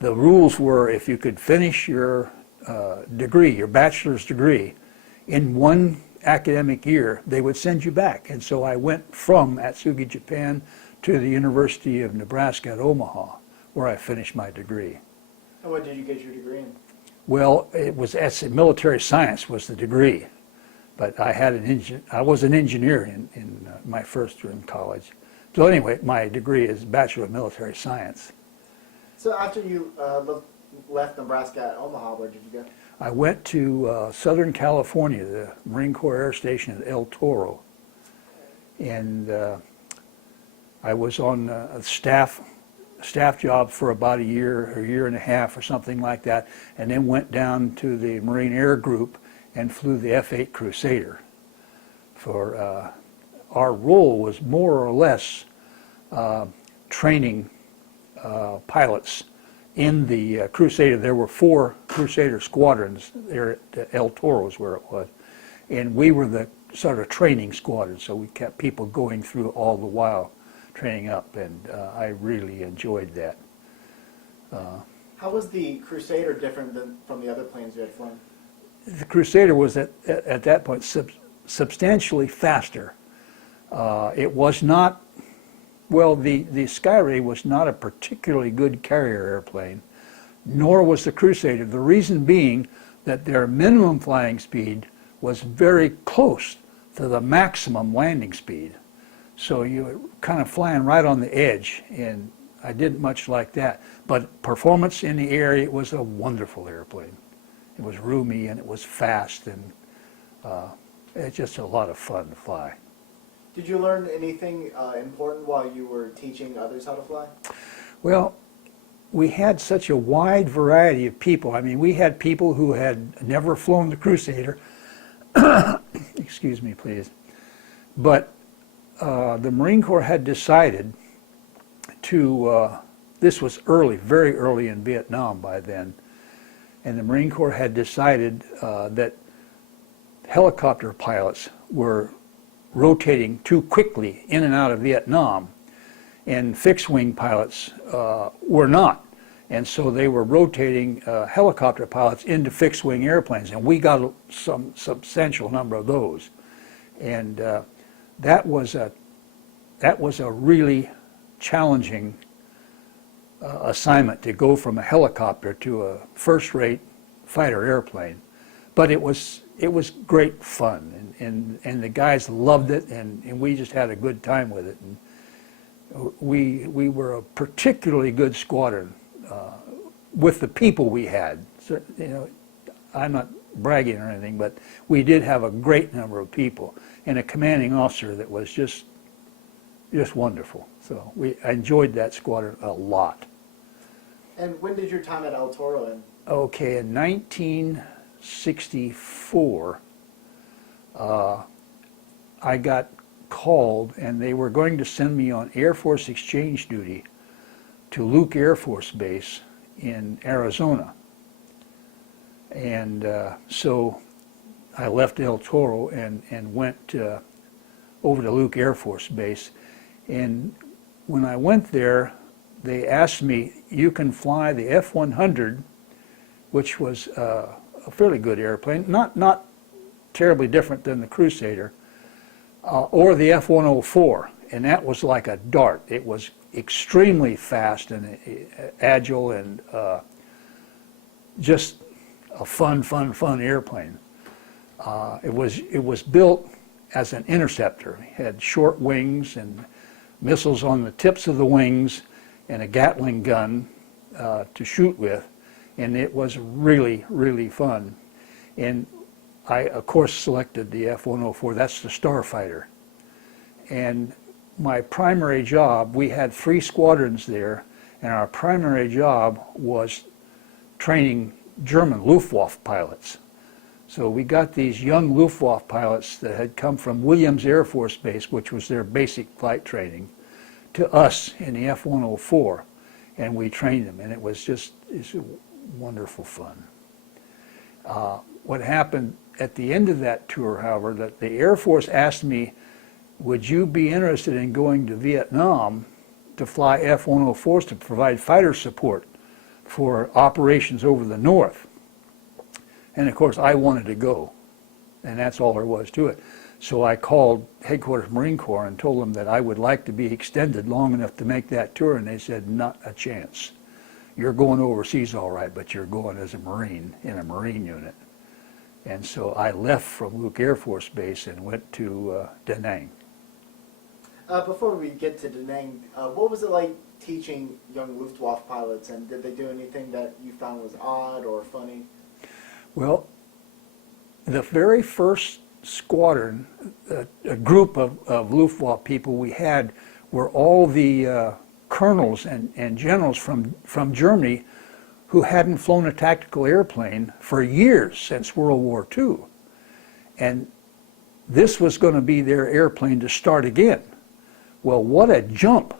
the rules were if you could finish your degree, your bachelor's degree, in one academic year, they would send you back. And so I went from Atsugi, Japan, to the University of Nebraska at Omaha, where I finished my degree. And what did you get your degree in? Well, it was military science was the degree, but I was an engineer in my first year in college. So anyway, my degree is Bachelor of Military Science. So after you left Nebraska at Omaha, where did you go? I went to Southern California, the Marine Corps Air Station at El Toro, and I was on a staff job for about a year and a half or something like that, and then went down to the Marine Air Group and flew the F-8 Crusader. For our role was more or less training pilots in the Crusader. There were 4 Crusader squadrons there at El Toro is where it was, and we were the sort of training squadron, so we kept people going through all the while training up, and I really enjoyed that. How was the Crusader different from the other planes you had flown? The Crusader was at that point substantially faster. It was not, well, the Skyray was not a particularly good carrier airplane, nor was the Crusader. The reason being that their minimum flying speed was very close to the maximum landing speed. So you were kind of flying right on the edge, and I didn't much like that. But performance in the air, it was a wonderful airplane. It was roomy and it was fast, and it's just a lot of fun to fly. Did you learn anything important while you were teaching others how to fly? Well, we had such a wide variety of people. I mean, we had people who had never flown the Crusader. Excuse me, please. But the Marine Corps had decided to, this was early, very early in Vietnam by then, and the Marine Corps had decided that helicopter pilots were rotating too quickly in and out of Vietnam, and fixed-wing pilots were not. And so they were rotating helicopter pilots into fixed-wing airplanes, and we got some substantial number of those. And that was a really challenging assignment to go from a helicopter to a first-rate fighter airplane. But it was great fun, and the guys loved it, and we just had a good time with it. And we were a particularly good squadron with the people we had. So, you know, I'm not bragging or anything, but we did have a great number of people and a commanding officer that was just wonderful. So I enjoyed that squadron a lot. And when did your time at El Toro end? Okay, in 1964, I got called, and they were going to send me on Air Force exchange duty to Luke Air Force Base in Arizona. And so I left El Toro and went over to Luke Air Force Base. And when I went there, they asked me, you can fly the F-100, which was a fairly good airplane, not terribly different than the Crusader, or the F-104, and that was like a dart. It was extremely fast and agile, and just a fun airplane. It was built as an interceptor. It had short wings and missiles on the tips of the wings and a Gatling gun to shoot with, and it was really fun. And I, of course, selected the F-104. That's the starfighter. And my primary job, we had 3 squadrons there, and our primary job was training German Luftwaffe pilots. So we got these young Luftwaffe pilots that had come from Williams Air Force Base, which was their basic flight training, to us in the F-104, and we trained them, and it's wonderful fun. What happened at the end of that tour, however, that the Air Force asked me, would you be interested in going to Vietnam to fly F-104s to provide fighter support for operations over the north. And of course, I wanted to go, and that's all there was to it. So I called Headquarters Marine Corps and told them that I would like to be extended long enough to make that tour, and they said, not a chance. You're going overseas all right, but you're going as a Marine in a Marine unit. And so I left from Luke Air Force Base and went to Da Nang. Before we get to Da Nang, what was it like teaching young Luftwaffe pilots, and did they do anything that you found was odd or funny? Well, the very first squadron, a group of Luftwaffe people we had were all the colonels and generals from Germany who hadn't flown a tactical airplane for years since World War II. And this was going to be their airplane to start again. Well, what a jump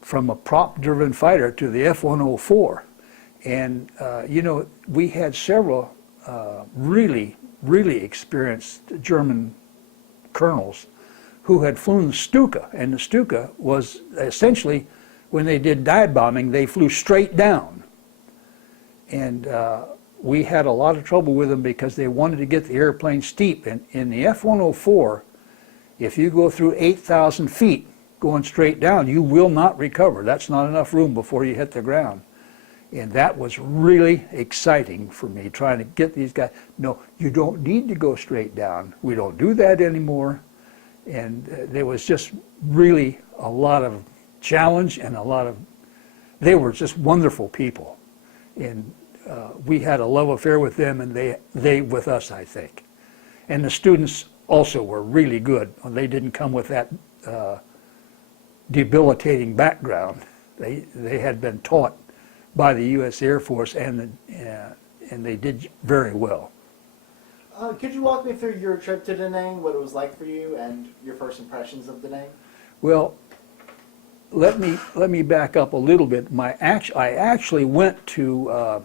from a prop-driven fighter to the F-104. And, you know, we had several really experienced German colonels who had flown the Stuka. And the Stuka was essentially, when they did dive bombing, they flew straight down. And we had a lot of trouble with them because they wanted to get the airplane steep. And in the F-104, if you go through 8,000 feet going straight down, you will not recover. That's not enough room before you hit the ground. And that was really exciting for me, trying to get these guys, no, you don't need to go straight down. We don't do that anymore. And there was just really a lot of challenge and they were just wonderful people. And we had a love affair with them, and they with us, I think. And the students also were really good. They didn't come with that debilitating background. They had been taught by the U.S. Air Force, and they did very well. Could you walk me through your trip to Da Nang, what it was like for you, and your first impressions of Da Nang? Well, let me back up a little bit. I actually went to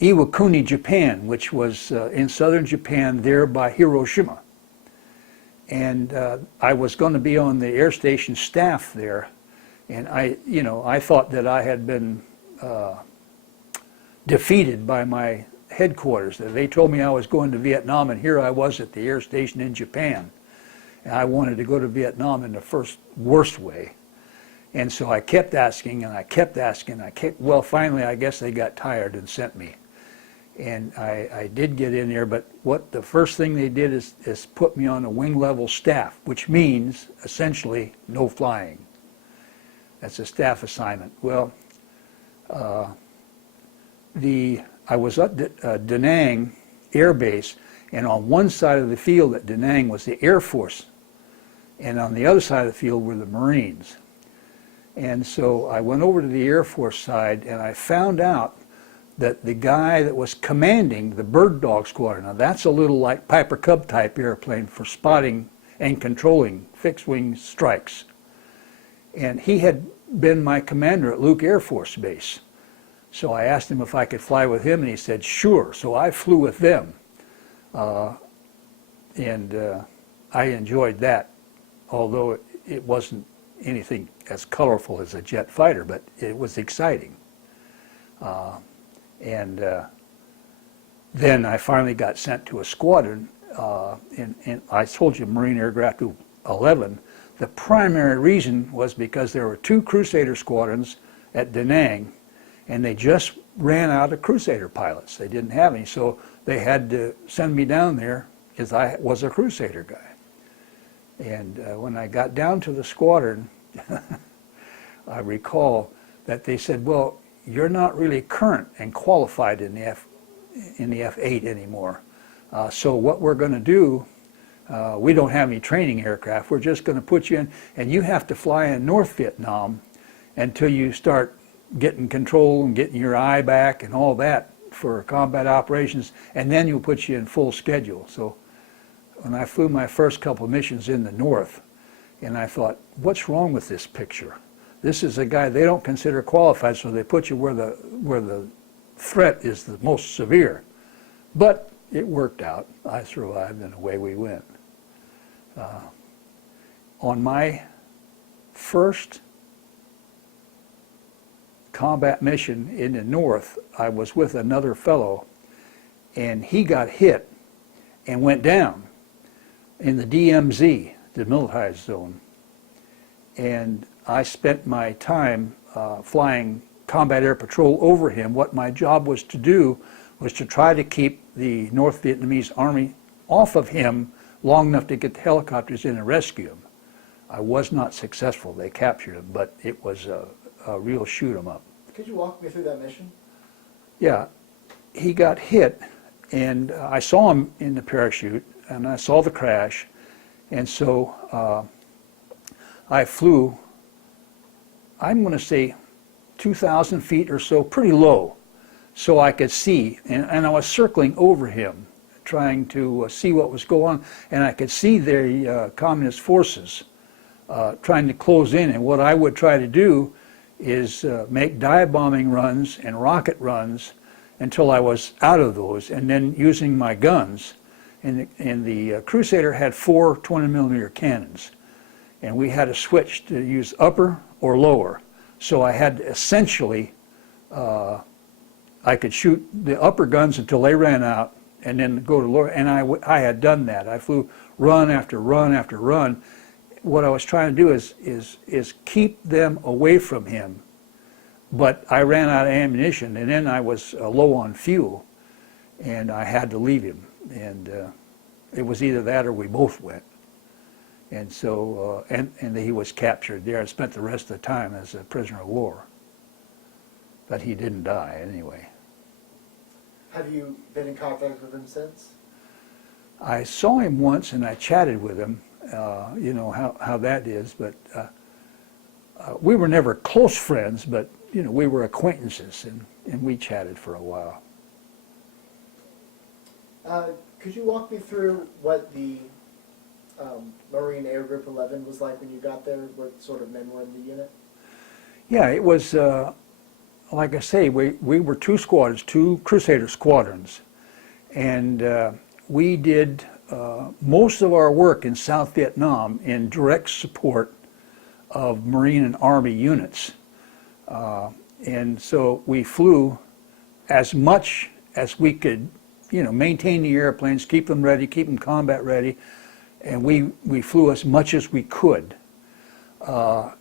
Iwakuni, Japan, which was in southern Japan, there by Hiroshima. And I was going to be on the air station staff there, and I thought that I had been defeated by my headquarters. They told me I was going to Vietnam, and here I was at the air station in Japan. And I wanted to go to Vietnam in the worst way. And so I kept asking, and I kept asking. Well, finally, I guess they got tired and sent me. And I did get in there, but the first thing they did is put me on a wing level staff, which means essentially no flying. That's a staff assignment. Well, I was at Da Nang Air Base, and on one side of the field at Da Nang was the Air Force, and on the other side of the field were the Marines. And so I went over to the Air Force side, and I found out that the guy that was commanding the Bird Dog Squadron, now that's a little like Piper Cub type airplane for spotting and controlling fixed-wing strikes. And he had been my commander at Luke Air Force Base. So I asked him if I could fly with him, and he said, sure. So I flew with them. And I enjoyed that, although it wasn't anything as colorful as a jet fighter, but it was exciting. And then I finally got sent to a squadron, and I told you Marine Aircraft Group 11. The primary reason was because there were 2 Crusader squadrons at Da Nang, and they just ran out of Crusader pilots. They didn't have any, so they had to send me down there because I was a Crusader guy. And when I got down to the squadron, I recall that they said, well, you're not really current and qualified in the F-8 anymore. So what we're going to do, we don't have any training aircraft. We're just going to put you in, and you have to fly in North Vietnam until you start getting control and getting your eye back and all that for combat operations, and then you'll put you in full schedule. So when I flew my first couple of missions in the North, and I thought, what's wrong with this picture? This is a guy they don't consider qualified, so they put you where the threat is the most severe. But it worked out. I survived, and away we went. On my first combat mission in the north, I was with another fellow, and he got hit and went down in the DMZ, the militarized zone. And I spent my time flying combat air patrol over him. What my job was to do was to try to keep the North Vietnamese army off of him long enough to get the helicopters in and rescue him. I was not successful. They captured him, but it was a real shoot 'em up. Could you walk me through that mission? Yeah, he got hit, and I saw him in the parachute, and I saw the crash, and so I flew, I'm going to say 2,000 feet or so, pretty low, so I could see, and I was circling over him, trying to see what was going on, and I could see the communist forces trying to close in, and what I would try to do is make dive bombing runs and rocket runs until I was out of those, and then using my guns. And the Crusader had 4 20mm cannons, and we had to switch to use upper or lower. So I had to essentially, I could shoot the upper guns until they ran out, and then go to lower. And I had done that. I flew run after run after run. What I was trying to do is keep them away from him, but I ran out of ammunition, and then I was low on fuel, and I had to leave him, and it was either that or we both went, and so and he was captured there. I spent the rest of the time as a prisoner of war, but he didn't die anyway. Have you been in contact with him since? I saw him once and I chatted with him. You know how that is, but we were never close friends, but you know, we were acquaintances, and we chatted for a while. Could you walk me through what the Marine Air Group 11 was like when you got there? What sort of men were in the unit? Yeah, it was, like I say, we were 2 squadrons, 2 Crusader squadrons, and we did most of our work in South Vietnam in direct support of Marine and Army units. And so we flew as much as we could, you know, maintain the airplanes, keep them ready, keep them combat ready, and we flew as much as we could.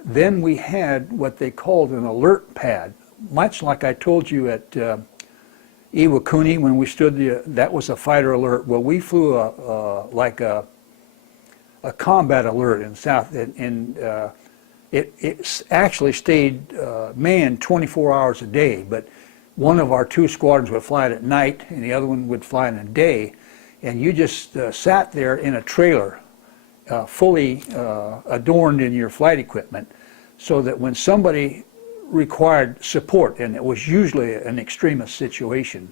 Then we had what they called an alert pad, much like I told you at Iwakuni when we stood that was a fighter alert. Well, we flew like a combat alert in South, and it actually stayed manned 24 hours a day, but one of our 2 squadrons would fly it at night and the other one would fly in the day, and you just sat there in a trailer fully adorned in your flight equipment, so that when somebody required support, and it was usually an extremist situation,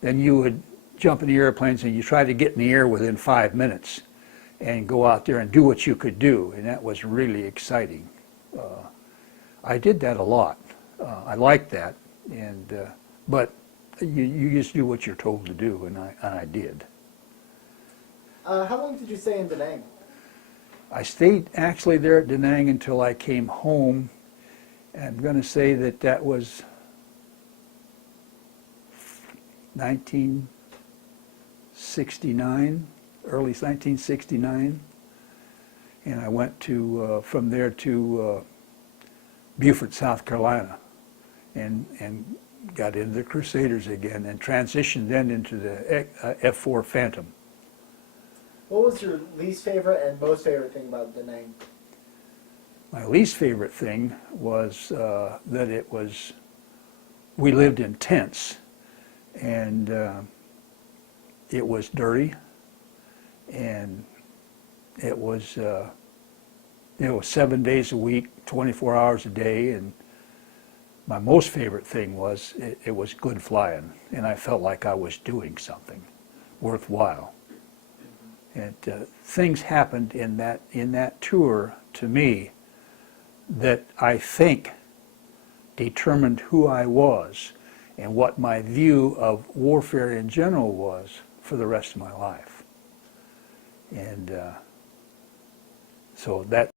then you would jump in the airplanes and you try to get in the air within 5 minutes and go out there and do what you could do, and that was really exciting. I did that a lot. I liked that, and but you just do what you're told to do, and I did. How long did you stay in Da Nang? I stayed actually there at Da Nang until I came home. I'm going to say that was 1969, early 1969, and I went to from there to Beaufort, South Carolina, and got into the Crusaders again, and transitioned then into the F-4 Phantom. What was your least favorite and most favorite thing about Da Nang? My least favorite thing was that we lived in tents, and it was dirty, and it was 7 days a week, 24 hours a day, and my most favorite thing was it was good flying, and I felt like I was doing something worthwhile. And things happened in that tour to me that I think determined who I was and what my view of warfare in general was for the rest of my life. And so that